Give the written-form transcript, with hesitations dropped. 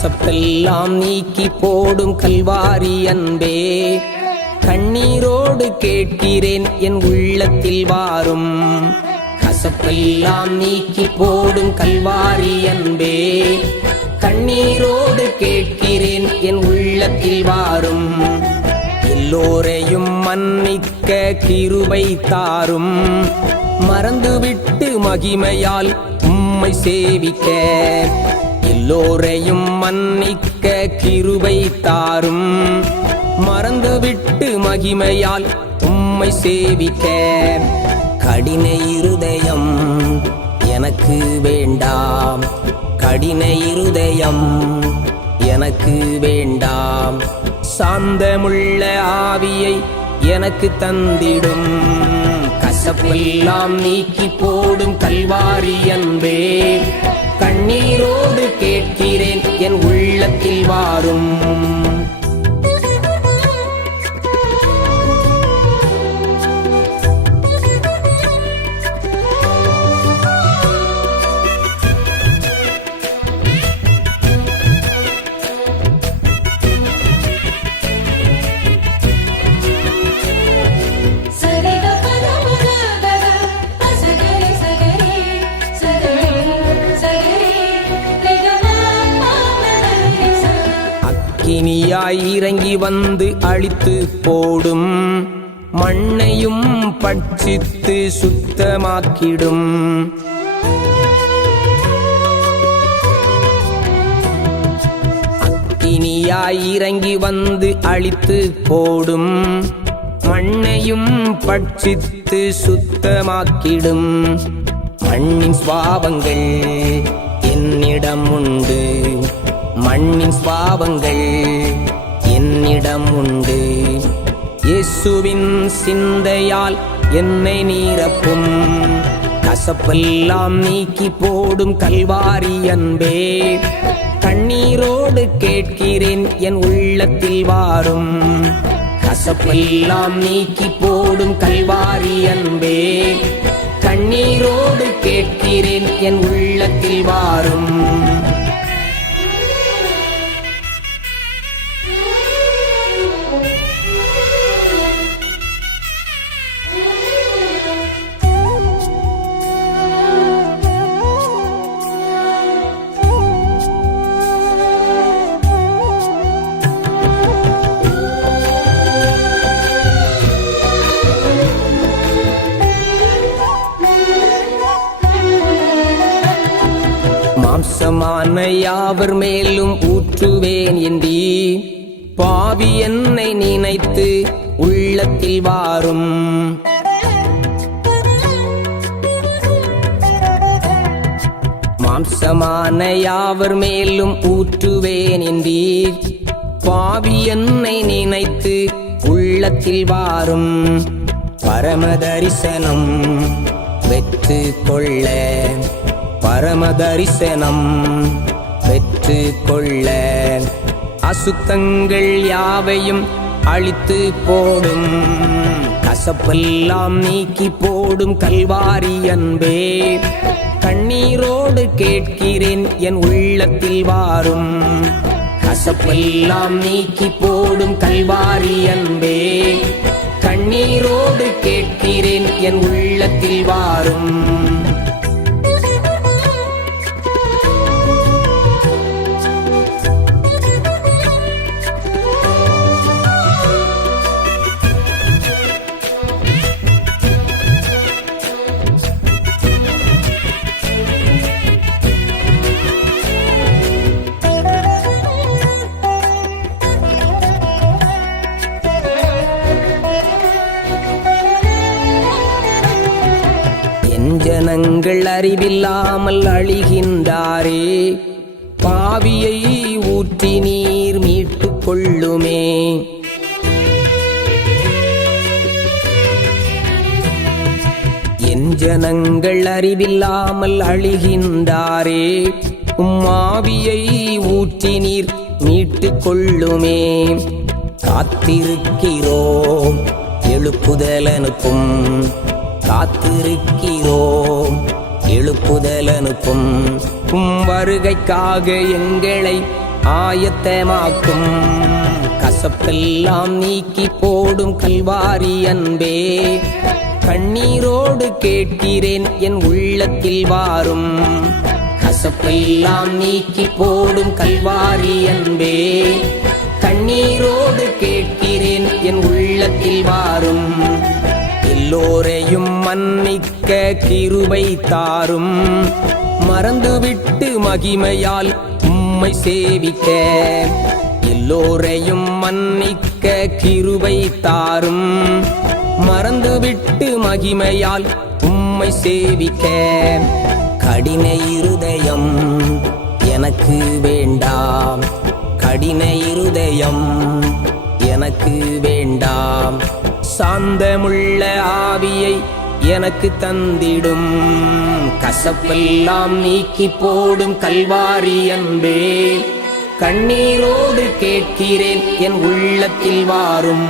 கசப்பெல்லாம் நீக்கி போடும் கல்வாரி அன்பே, கண்ணீரோடு கேட்கிறேன் என் உள்ளத்தில் வாரும். கசப்பெல்லாம் நீக்கி போடும் கல்வாரி அன்பே, கண்ணீரோடு கேட்கிறேன் என் உள்ளத்தில் வாரும். எல்லோரையும் மன்னிக்க கிருபை தாரும், மறந்துவிட்டு மகிமையால் உம்மை சேவிக்க. எல்லோரையும் மன்னிக்க கிருபை தாரும், மறந்துவிட்டு மகிமையால் உம்மை சேவிக்க. கடின இருதயம் எனக்கு வேண்டாம், கடின இருதயம் எனக்கு வேண்டாம். சாந்தமுள்ள ஆவியை எனக்கு தந்திடும். கசப்பெல்லாம் நீக்கி போடும் கல்வாரி அன்பே, கண்ணீரோடு கேட்கிறேன் என் உள்ளத்தில் வாரும். அக்கினியாய் இறங்கி வந்து அழித்து போடும், மண்ணையும் பட்சித்து சுத்தமாக்கிடும். அக்கினியாய் இறங்கி வந்து அழித்து போடும், மண்ணையும் பட்சித்து சுத்தமாக்கிடும். மண்ணின் சுவாபங்கள் என்னிடம் உண்டு, மண்ணின் சுவாபங்கள் என்னிடம் உண்டு. இயேசுவின் சிந்தையால் என்னை நீரப்பும். கசப்பெல்லாம் நீக்கி போடும் கல்வாரி அன்பே, கண்ணீரோடு கேட்கிறேன் என் உள்ளத்தில் வாரும். கசப்பெல்லாம் நீக்கி போடும் கல்வாரி அன்பே, கண்ணீரோடு கேட்கிறேன் என் உள்ளத்தில் வாரும். மாம்சமான யாவர் மேலும் ஊற்றுவேன் என்றீ, பாவி என்னை நினைத்து உள்ளத்தில் வாரும். மாம்சமான யாவர் மேலும் ஊற்றுவேன் என்றீர், பாவி என்னை நினைத்து உள்ளத்தில் வாரும். பரம தரிசனம் பெற்று கொள்ள, பரம தரிசனம் பெற்று கொள்ள. அசுத்தங்கள் யாவையும் அழித்து போடும். கசப்பெல்லாம் நீக்கி போடும் கல்வாரி அன்பே, கண்ணீரோடு கேட்கிறேன் என் உள்ளத்தில் வாரும். கசப்பெல்லாம் நீக்கி போடும் கல்வாரி அன்பே, கண்ணீரோடு கேட்கிறேன் என் உள்ளத்தில் வாரும். ஜனங்கள் அறிவில்லாமல் அழிகின்றாரே, பாவியை ஊற்றி நீர் மீட்டுக் கொள்ளுமே. என் ஜனங்கள் அறிவில்லாமல் அழிகின்றாரே, உம்மாவியை ஊற்றி நீர் மீட்டுக் கொள்ளுமே. காத்திருக்கிறோம் எழுப்புதலனுக்கும், காத்திருக்கிறோம் எழுப்புதலனுக்கும். வருகைக்காக எங்களை ஆயத்தமாக்கும். கசப்பெல்லாம் நீக்கி போடும் கல்வாரி அன்பே, கண்ணீரோடு கேட்கிறேன் என் உள்ளத்தில் வாரும். கசப்பெல்லாம் நீக்கி போடும் கல்வாரி அன்பே, கண்ணீரோடு கேட்கிறேன் என் உள்ளத்தில் வாரும். எல்லோரையும் மன்னிக்க கிருபை தாரும், மறந்துவிட்டு மகிமையால் உம்மை சேவிக்க. எல்லோரையும் மன்னிக்க கிருபை தாரும், மறந்துவிட்டு மகிமையால் உம்மை சேவிக்க. கடின இருதயம் எனக்கு வேண்டாம், கடின இருதயம் எனக்கு வேண்டாம். சாந்தமுள்ள ஆவியை எனக்கு தந்திடும். கசப்பெல்லாம் நீக்கி போடும் கல்வாரி அன்பே, கண்ணீரோடு கேட்கிறேன் என் உள்ளத்தில் வாரும்.